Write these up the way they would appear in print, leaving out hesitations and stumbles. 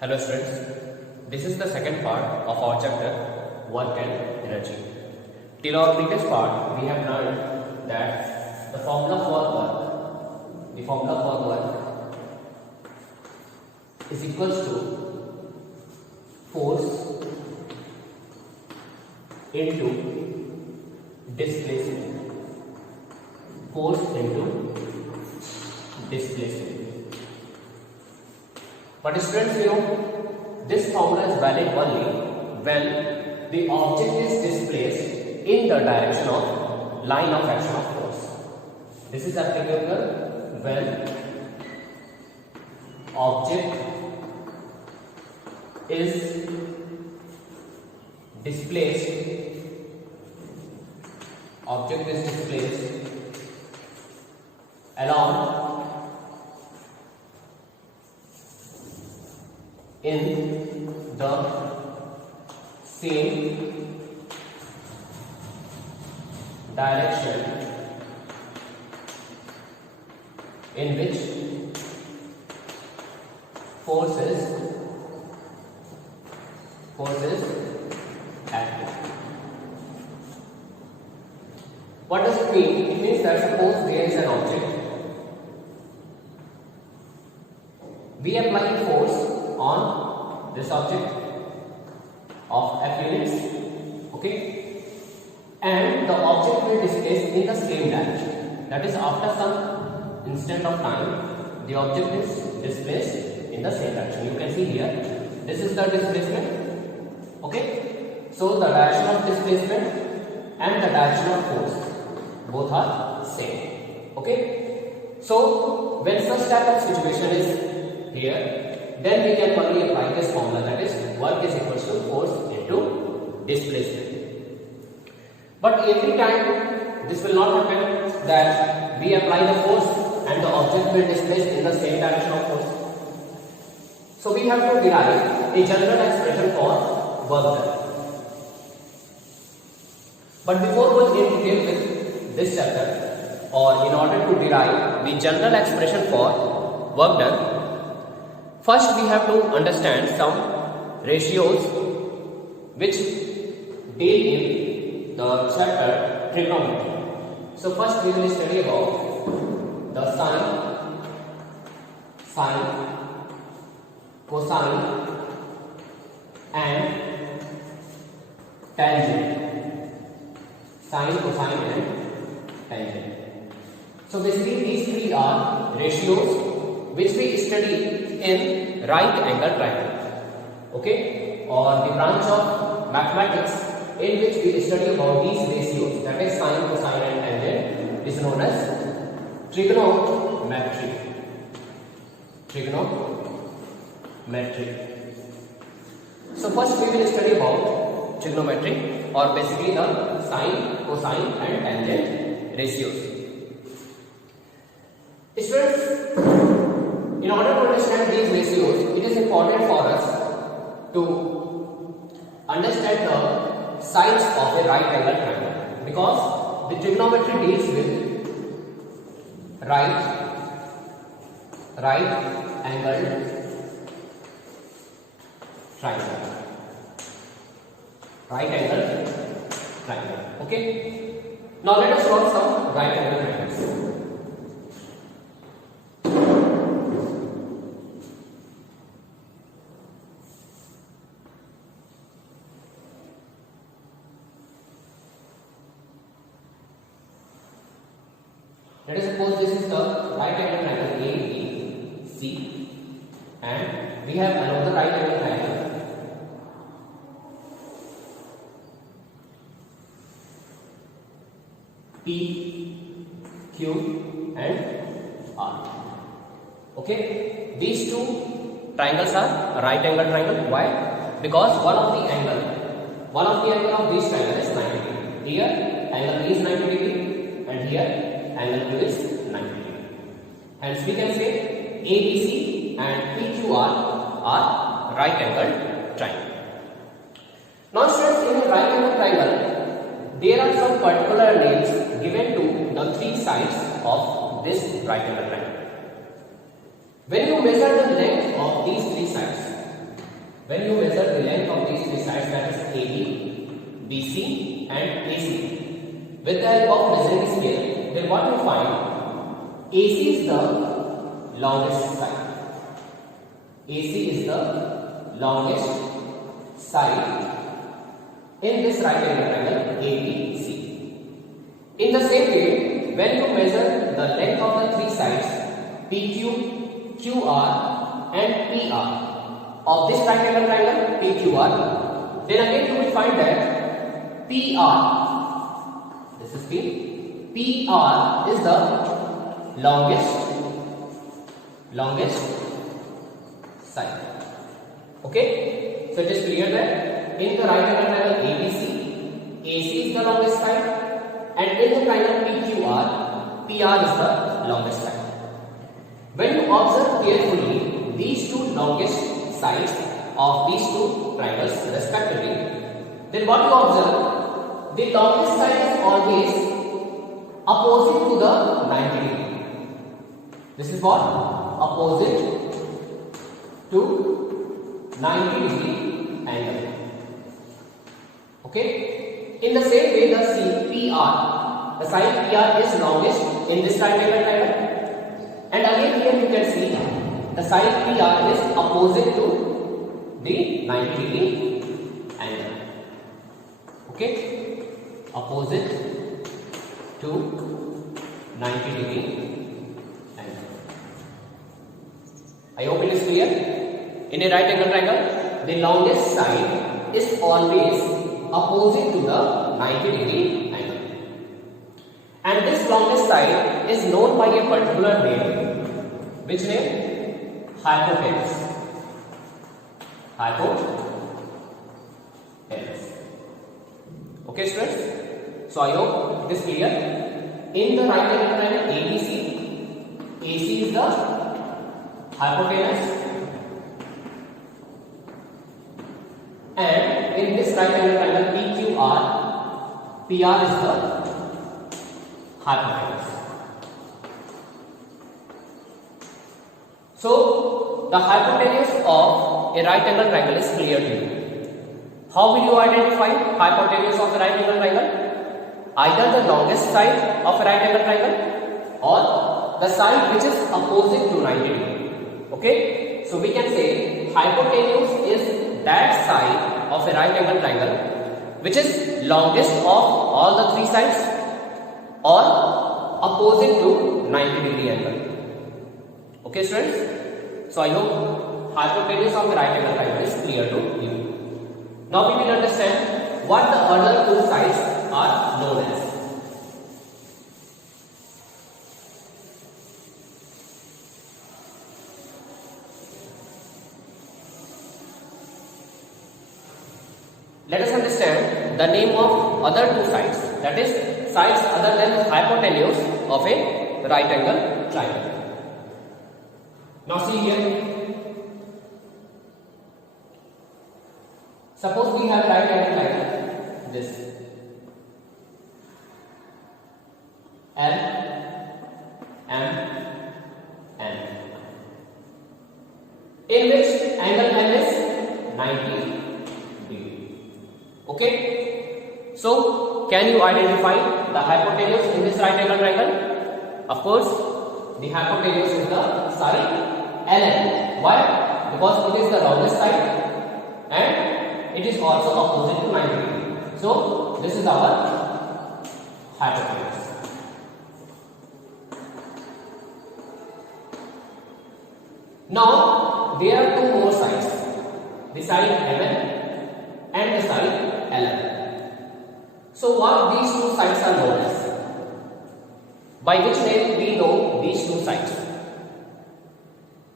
Hello students, this is the second part of our chapter Work and Energy. Till our previous part we have learned that the formula for work is equals to force into displacement. Force into displacement. But students, this formula is valid only when the object is displaced in the direction of line of action of force. This is applicable when object is displaced along in the same direction in which force is acting. What does it mean? It means that suppose there is an object, we apply force on this object of F units, okay, and the object will displace in the same direction. That is, after some instant of time, the object is displaced in the same direction. You can see here, this is the displacement, okay. So the direction of displacement and the direction of force both are same, okay. So when such type of situation is here, then we can only apply this formula, that is work is equals to force into displacement. But every time this will not happen that we apply the force and the object will displace in the same direction of force. So we have to derive a general expression for work done. But before going in detail with this chapter, or in order to derive the general expression for work done, first we have to understand some ratios which deal in the chapter trigonometry. So first we will study about the sine, cosine and tangent. Sine, cosine and tangent. So basically these three are ratios which we study in right angle triangle, okay, or the branch of mathematics in which we study about these ratios, that is sine, cosine and tangent, is known as trigonometry. So first we will study about trigonometry, or basically the sine, cosine and tangent ratios. Students, in order to understand these ratios, it is important for us to understand the sides of a right angle triangle, because the trigonometry deals with right angle triangle. Okay. Now let us work some right angle triangles. Let us suppose this is the right angle triangle ABC, and we have another right angle triangle PQ and R. Okay, these two triangles are right angle triangle. Why? Because one of the angle of this triangle is 90 degree. Here angle is 90 degree and here angle 2 is 90 degree. Hence we can say ABC and PQR are right angle triangle. Now students, in a right angle triangle, there are some particular names given to the three sides of this right angle triangle. When you measure the length of these three sides, with the help of measuring scale, then what we find, AC is the longest side. AC is the longest side in this right angle triangle ABC. In the same way, when you measure the length of the three sides PQ, QR and PR of this right angle triangle PQR, then again you will find that PR, this is P, PR is the longest side. Okay, so it is clear that in the right angle triangle ABC, AC is the longest side, and in the triangle PQR, PR is the longest side. When you observe carefully these two longest sides of these two triangles respectively, then what you observe, the longest side is always opposite to the 90 degree. This is what? Opposite to 90 degree angle. Okay? In the same way, the PR, the side PR is longest in this right angle triangle. And again here you can see the side PR is opposite to the 90 degree angle. Okay? Opposite to 90 degree angle. I hope it is clear. In a right angle triangle, the longest side is always opposite to the 90 degree angle. And this longest side is known by a particular name. Which name? Hypotenuse. Hypotenuse. Okay, students? So I hope it is clear. In the right angle triangle ABC, AC is the hypotenuse, and in this right angle triangle PQR, PR is the hypotenuse. So the hypotenuse of a right angle triangle is clear to you. How will you identify hypotenuse of the right angle triangle? Either the longest side of a right angle triangle or the side which is opposite to 90 degree. Okay, so we can say hypotenuse is that side of a right angle triangle which is longest of all the three sides or opposite to 90 degree angle. Okay, students? So I hope hypotenuse of the right angle triangle is clear to you. Now we will understand what the other two sides are known as. Let us understand the name of other two sides, that is sides other than hypotenuse of a right angle triangle. Now see here, suppose we have right angle triangle, this L, M, N, in which angle M is 90 degree. Okay, so can you identify the hypotenuse in this right angle triangle? Of course, the hypotenuse is the side LN. Why? Because it is the longest side and it is also opposite to 90 degree. So this is our hypotenuse. Now there are two more sides, the side MN and the side LN. So what these two sides are known as? By which name we know these two sides?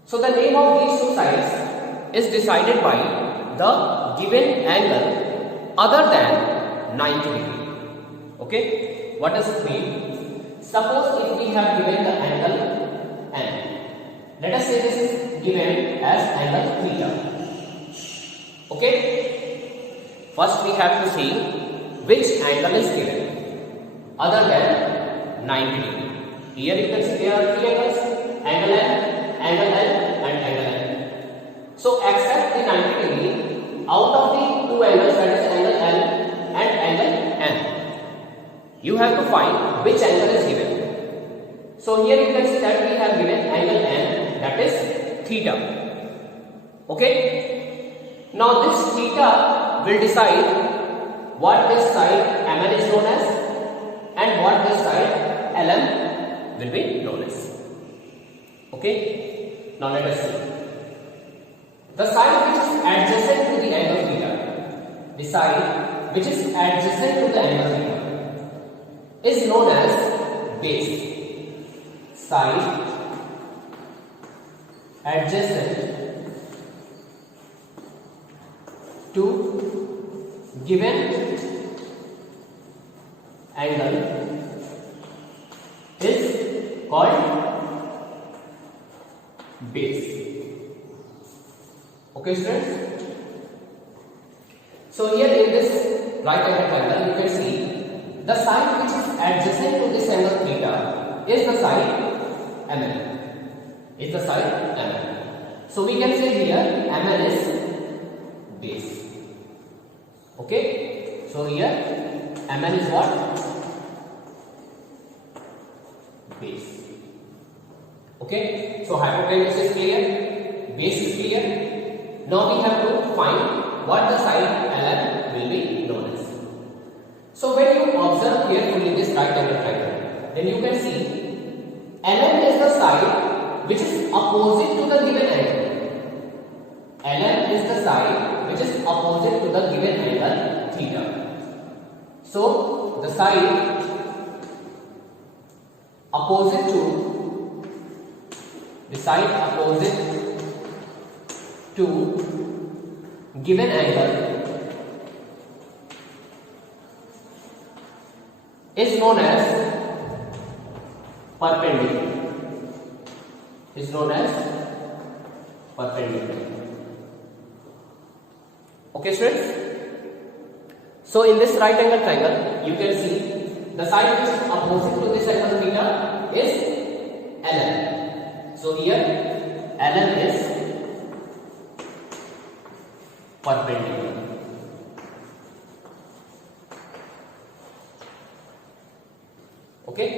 So the name of these two sides is decided by the given angle other than 90 degree. Okay, what does it mean? Suppose if we have given the angle N, let us say this is given as angle theta. Okay, first we have to see which angle is given other than 90 degree. Here you can see there are three angles, angle N, angle L and angle N. So accept the 90 degree out of the two angles, that is angle L and angle N. you have to find which angle is given. So here you can see that we have given angle N, that is theta. Okay. Now this theta will decide what this side MN is known as and what this side LM will be known as. Okay. Now let us see. The side which is adjacent to the angle theta, the side which is adjacent to the angle theta is known as base. Side adjacent to given angle is called base. Okay, students. So here in this right angle triangle, you can see the side which is adjacent to this angle theta is the side MN. Is the side MN. So we can say here MN is base. Okay. So here MN is what? Base. Okay. So hypotenuse is clear. Base is clear. Now we have to find what the side LM will be known as. So when you observe carefully this right angle triangle, then you can see LM is the side which is opposite to the given angle. LM is the side which is opposite to the given angle theta. So the side opposite to given angle is known as perpendicular. Okay, students. So in this right angle triangle, you can see the side which is opposite to this angle theta is LM. So here LM is perpendicular. Okay.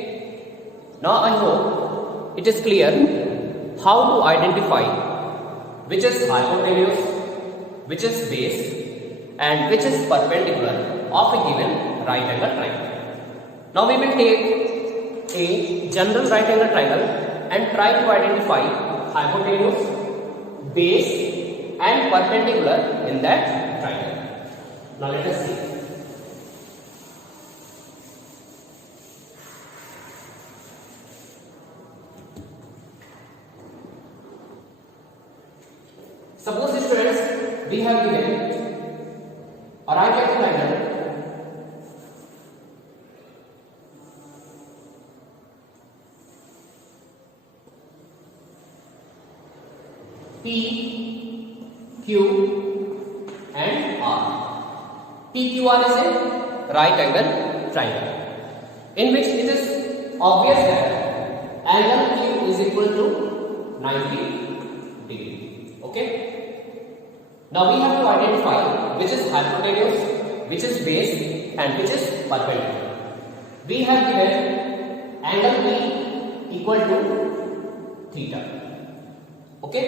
Now I hope it is clear how to identify which is hypotenuse, which is base, and which is perpendicular of a given right angle triangle. Now we will take a general right angle triangle and try to identify hypotenuse, base, and perpendicular in that triangle. Now let us see. Suppose, students, we have given a right angle triangle P, Q and R. PQR is a right angle triangle in which it is obvious that angle Q is equal to 90 degree. Okay. Now we have to identify which is hypotenuse, which is base, and which is perpendicular. We have given angle P equal to theta. Okay.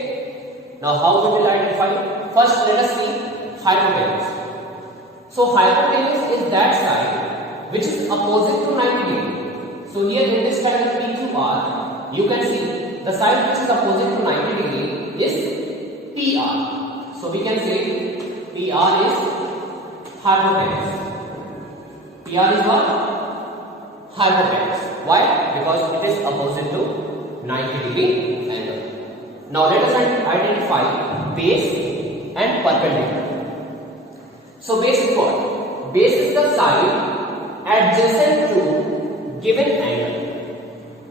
Now how we will identify? First let us see hypotenuse. So hypotenuse is that side which is opposite to 90 degree. So here in this triangle PQR, you can see the side which is opposite to 90 degree is PR. So we can say PR is hypotenuse. PR is what? Hypotenuse. Why? Because it is opposite to 90 degree angle. Now let us identify base and perpendicular. So base is what? Base is the side adjacent to given angle.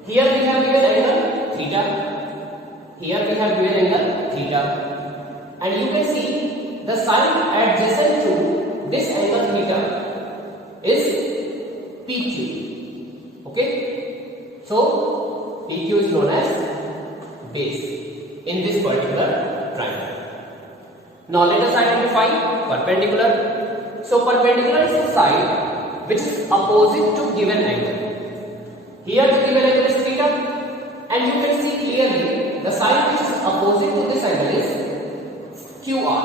Here we have given angle theta. Here we have given angle theta. And you can see the side adjacent to this angle theta is PQ. Okay. So PQ is known as base in this particular triangle. Now let us identify perpendicular. So perpendicular is the side which is opposite to given angle. Here the given angle is theta, and you can see clearly the side which is opposite to this angle is QR.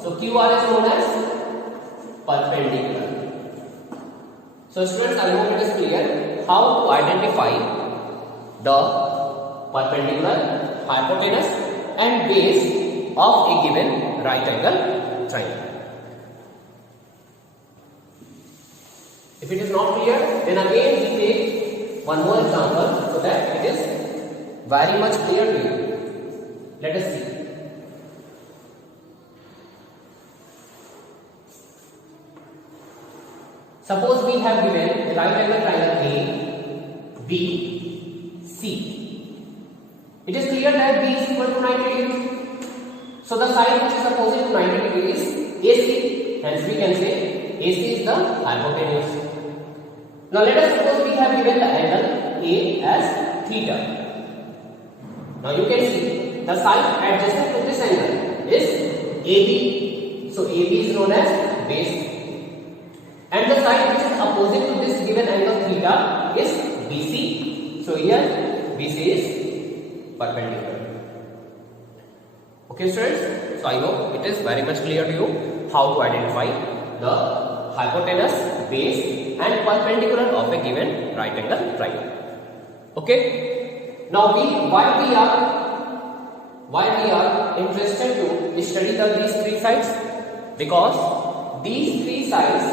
So QR is known as perpendicular. So students, I hope it is clear how to identify the perpendicular, hypotenuse and base of a given right angle triangle. If it is not clear, then again we take one more example so that it is very much clear to you. Let us see. Suppose we have given a right angle triangle A, B, C. It is clear that B is equal to 90 degrees. So the side which is opposite to 90 degrees is AC. Hence we can say AC is the hypotenuse. Now let us suppose we have given the angle A as theta. Now you can see the side adjacent to this angle is AB. So AB is known as base. And the side which is opposite to this given angle theta is BC. So here BC is perpendicular. Okay students, so I hope it is very much clear to you how to identify the hypotenuse, base and perpendicular of a given right angle triangle. Okay. Now why we are interested to study these three sides? Because these three sides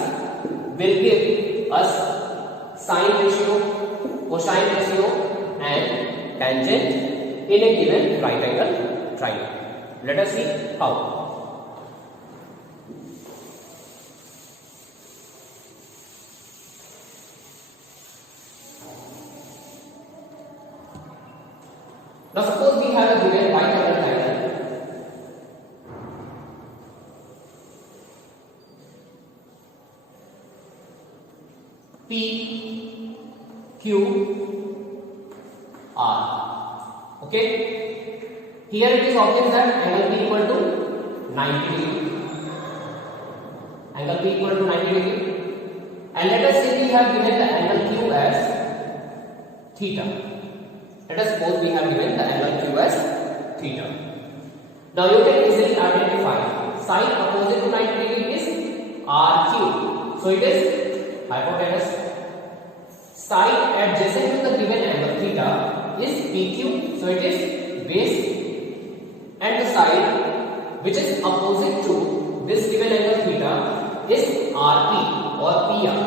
will give us sine ratio, cosine ratio and tangent in a given right angle triangle. Let us see how. Now suppose we have a given right angle triangle. P, Q, R. Okay. Here it is obvious that angle P equal to 90 degree. Angle P equal to 90 degree. And let us say we have given the angle Q as theta. Let us suppose we have given the angle Q as theta. Now you can easily identify side opposite to 90 degree is RQ. So it is hypotenuse. Side adjacent to the given angle theta is PQ. So it is base. And the side which is opposite to this given angle theta is RP or PR.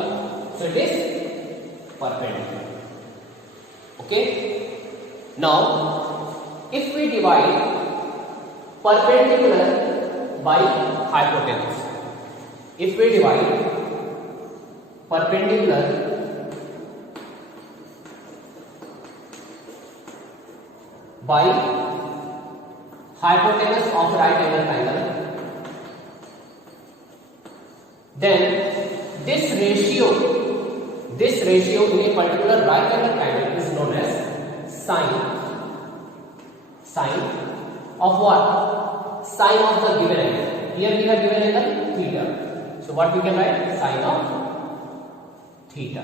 So it is perpendicular. Okay. Now, if we divide perpendicular by hypotenuse, if we divide perpendicular by hypotenuse of right angle triangle, then this ratio in a particular right angle triangle is known as sine of what? Sine of the given angle. Here we have given angle theta. So what we can write? Sine of theta.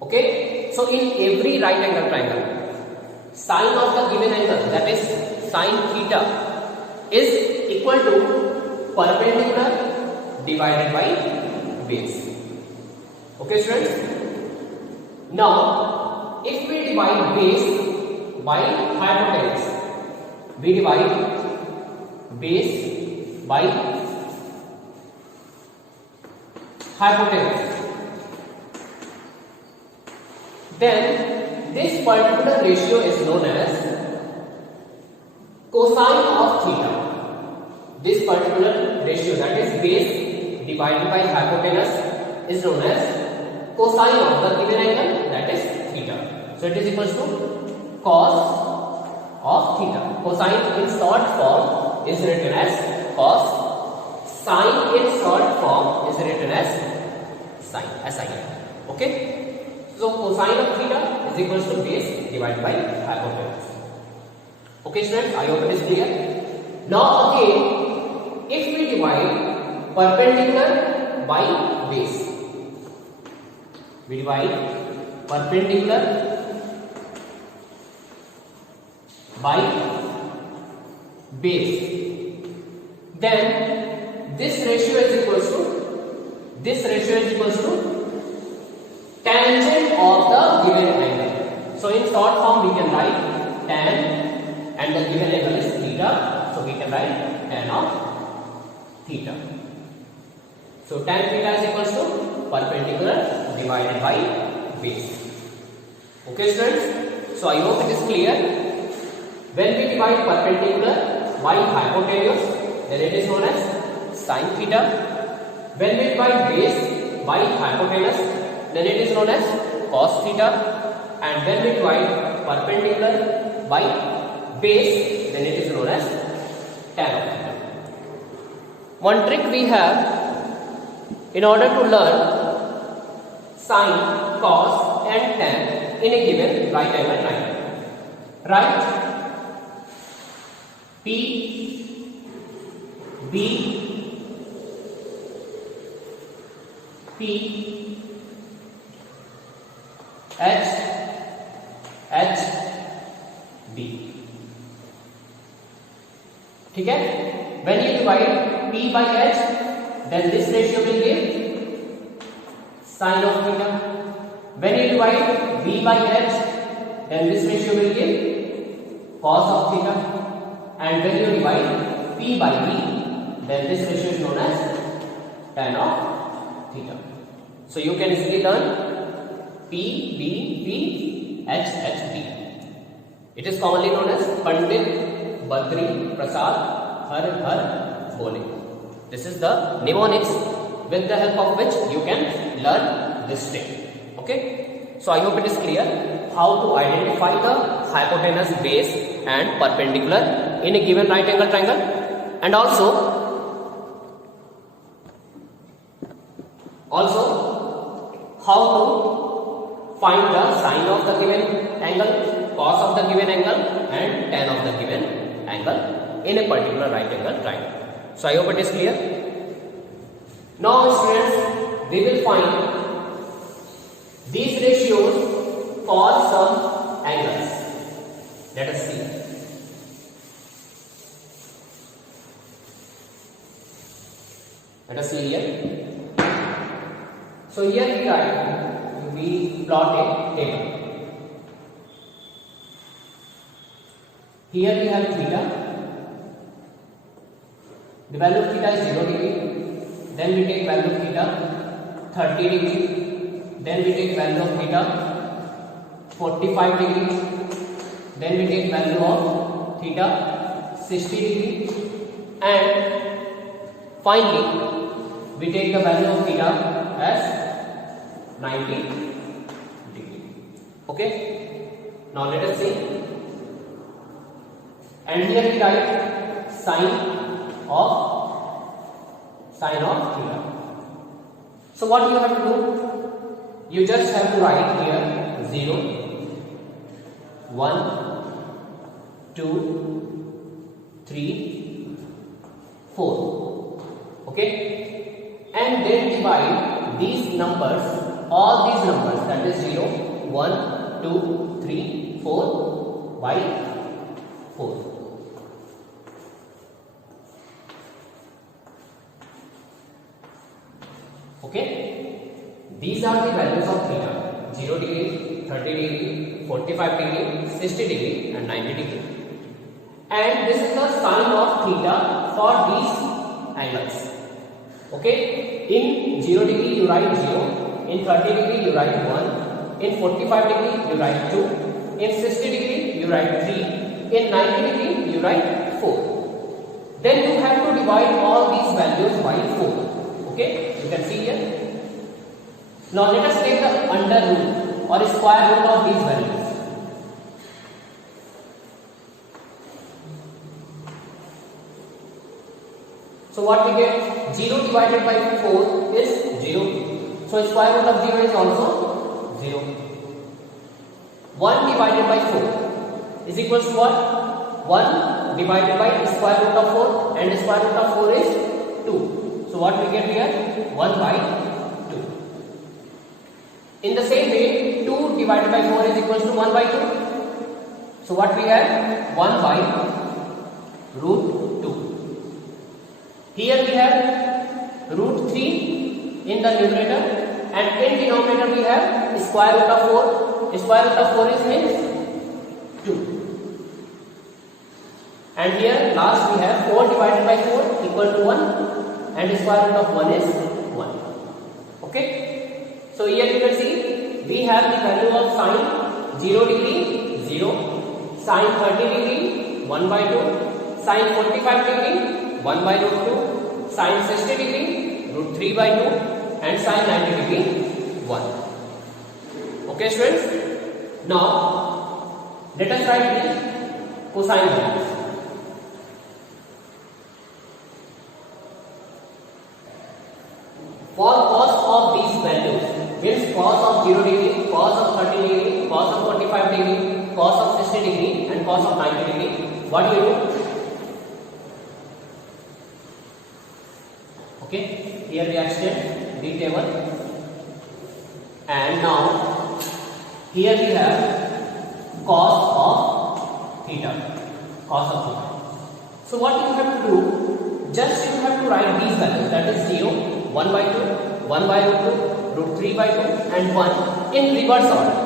Okay. So in every right angle triangle, sine of the given angle, that is sine theta, is equal to perpendicular divided by base. Okay students. Now if we divide base by hypotenuse, we divide base by hypotenuse, then this particular ratio is known as cosine of theta. This particular ratio, that is base divided by hypotenuse, is known as cosine of the given angle, that is theta. So it is equals to cos of theta. Cosine in short form is written as cos. Sine in short form is written as sine. SIN. Okay. So cosine of theta is equals to base divided by hypotenuse. Okay students, I hope it is clear. Now again, if we divide perpendicular by base. We divide perpendicular by base. Then this ratio is equals to tangent of the given angle. So in short form we can write tan, and the given angle is theta, so we can write tan of theta. So tan theta is equals to perpendicular divided by base. Okay students, so I hope it is clear. When we divide perpendicular by hypotenuse, then it is known as sin theta. When we divide base by hypotenuse, then it is known as cos theta. And when we divide perpendicular by base, then it is known as tan of theta. One trick we have in order to learn sin, cos and tan in a given right angle triangle. Write P, B, P, H, H, B. ठीक है? When you divide P by H, then this ratio will give sin of theta. When you divide B by H, then this ratio will give cos of theta. And when you divide P by B, then this ratio is known as tan of theta. So you can easily learn P, B, P, H, H, B. It is commonly known as Pandit Badri Prasad Har Har Bole. This is the mnemonics with the help of which you can learn this trick. Okay? So I hope it is clear how to identify the hypotenuse, base and perpendicular in a given right angle triangle, and also how to find the sine of the given angle, cos of the given angle and tan of the given angle in a particular right angle triangle. So I hope it is clear. Now students, we will find these ratios for some angles. Let us see. Let us see here. So here we plot a table. Here we have theta. The value of theta is 0 degree. Then we take value of theta 30 degree. Then we take value of theta 45 degree. Then we take value of theta 60 degree. And finally, we take the value of theta as 90 degree. Okay? Now let us see. And here we write sine of theta. So what you have to do? You just have to write here 0, 1, 2, 3, 4. Okay? And then divide these numbers, all these numbers, that is 0, 1, 2, 3, 4 by 4. Okay? These are the values of theta: 0 degree, 30 degree, 45 degree, 60 degree and 90 degree. And this is the sine of theta for these angles. Okay? In 0 degree you write 0, in 30 degree you write 1, in 45 degree you write 2, in 60 degree you write 3, in 90 degree you write 4. Then you have to divide all these values by 4. Okay? You can see here. Now let us take the under root or square root of these values. So what we get? 0 divided by 4 is 0. So square root of 0 is also 0. 1 divided by 4 is equals to what? 1 divided by square root of 4, and square root of 4 is 2. So what we get here? 1 by 2. In the same way, 2 divided by 4 is equals to 1 by 2. So what we have? 1 by root 2. Here we have root 3 in the numerator, and in denominator we have square root of 4. Square root of 4 is means 2. And here last we have 4 divided by 4 equal to 1, and square root of 1 is 1. Okay. So here you can see we have the value of sine 0 degree 0, sine 30 degree 1 by 2, sine 45 degree 1 by root 2, sine 60 degree root 3 by 2, and sine 90 degree 1. Okay students. Now let us write the cosine values. For cos of these values, means cos of 0 degree, cos of 30 degree, cos of 45 degree, cos of 60 degree, and cos of 90 degree, what do you do? Okay, here we extend the table, and now here we have cos of theta, cos of theta. So what you have to do? Just you have to write these values, that is 0, 1 by 2, 1 by root 2, root 3 by 2, and 1 in reverse order.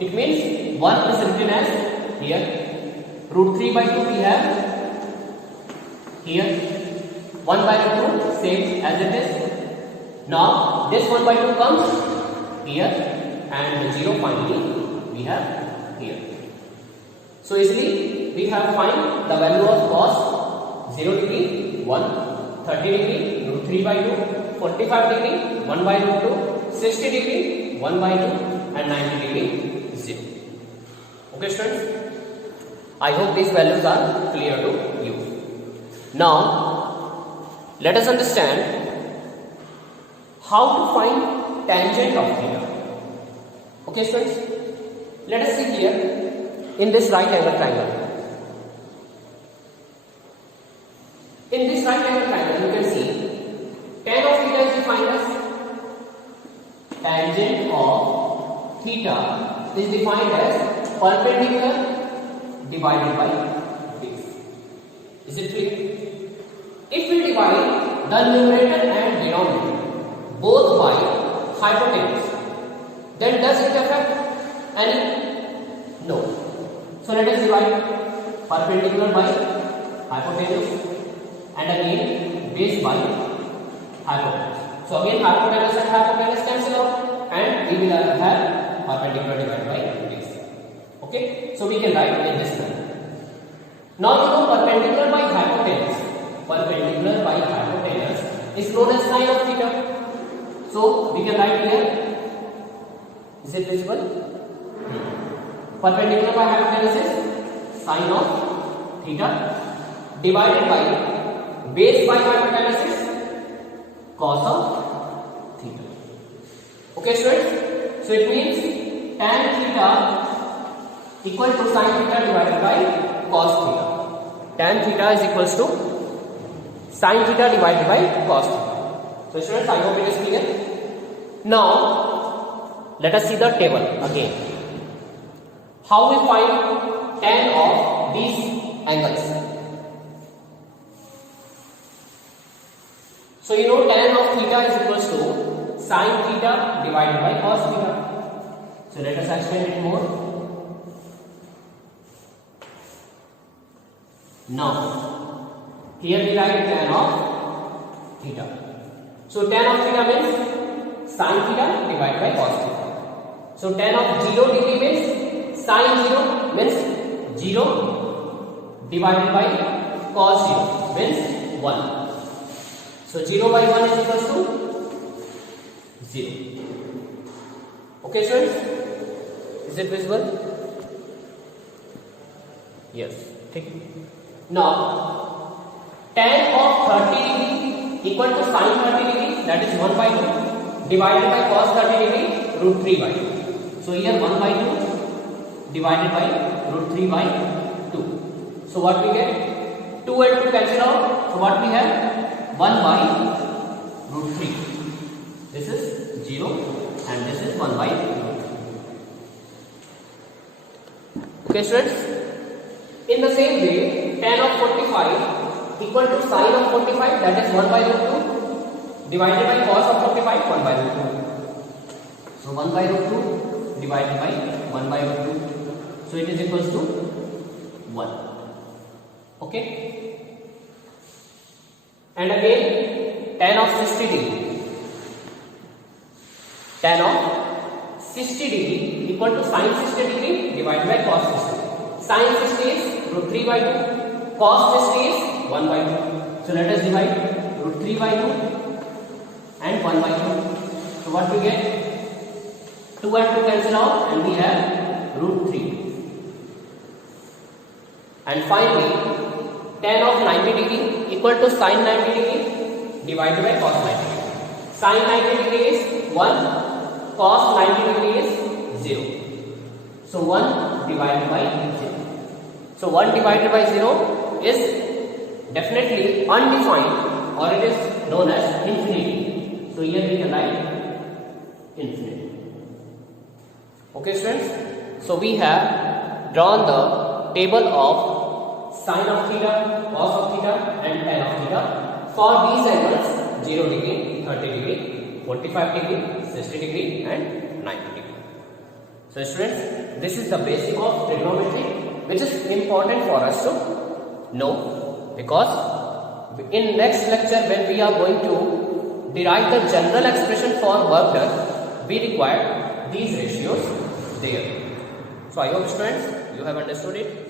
It means 1 is written as here, root 3 by 2 we have here, 1 by root 2 same as it is. Now this 1 by 2 comes here, and 0 finally we have here. So easily we have find the value of cos 0 degree 1, 30 degree root 3 by 2, 45 degree 1 by root 2, 60 degree 1 by 2, and 90 degree 0. Okay students, I hope these values are clear to you. Now let us understand how to find tangent of theta. Okay students, let us see here in this right angle triangle. In this right angle triangle you can see tan of theta is defined as tangent of theta is defined as perpendicular divided by base. Is it clear? If we divide the numerator and denominator both by hypotenuse, then does it affect any? No. So let us divide perpendicular by hypotenuse, and again base by hypotenuse. So again hypotenuse and hypotenuse cancel out, and we will have perpendicular divided by base. Okay, so we can write in this manner. Now you know perpendicular by hypotenuse is known as sine of theta. So we can write here, is it visible? Perpendicular by hypotenuse is sine of theta divided by base by hypotenuse is cos of theta. Okay students, so it means tan theta equal to sin theta divided by cos theta. Tan theta is equals to sin theta divided by cos theta. So students, I hope it is clear. Now let us see the table again. How we find tan of these angles? So you know tan of theta is equals to sin theta divided by cos theta. So let us explain it more. Now here we write tan of theta. So tan of theta means sin theta divided by cos theta. So tan of 0 degree means sin 0 means 0 divided by cos 0 means 1. So 0 by 1 is equals to 0. Okay students, is it visible? Yes. Okay. Now tan of 30 degree equal to sin 30 degree, that is 1 by 2 divided by cos 30 degree root 3 by 2. So here 1 by 2 divided by root 3 by 2. So what we get? 2 and 2 cancel out. So what we have? 1 by root 3. This is 0 and this is 1 by root 3. Okay students, in the same way tan of 45 equal to sin of 45, that is 1 by root 2 divided by cos of 45, 1 by root 2. So 1 by root 2 divided by 1 by root 2. So it is equals to 1. Okay. And again tan of 60 degree. Tan of 60 degree equal to sin 60 degree divided by cos 60. Sin 60 is root 3 by 2. Cos 60 is 1 by 2. So let us divide root 3 by 2 and 1 by 2. So what we get? 2 and 2 cancel out and we have root 3. And finally, tan of 90 degree equal to sin 90 degree divided by cos 90 degree. Sin 90 degree is 1, cos 90 degree is 0. So 1 divided by 0. So 1 divided by 0 is definitely undefined, or it is known as infinity. So here we can write infinity. Okay students, so we have drawn the table of sin of theta, cos of theta and tan of theta for these angles 0 degree, 30 degree, 45 degree, 60 degree and 90 degree. So students, this is the basic of trigonometry, which is important for us to know, because in next lecture when we are going to derive the general expression for work done, we require these ratios there. So I hope students you have understood it.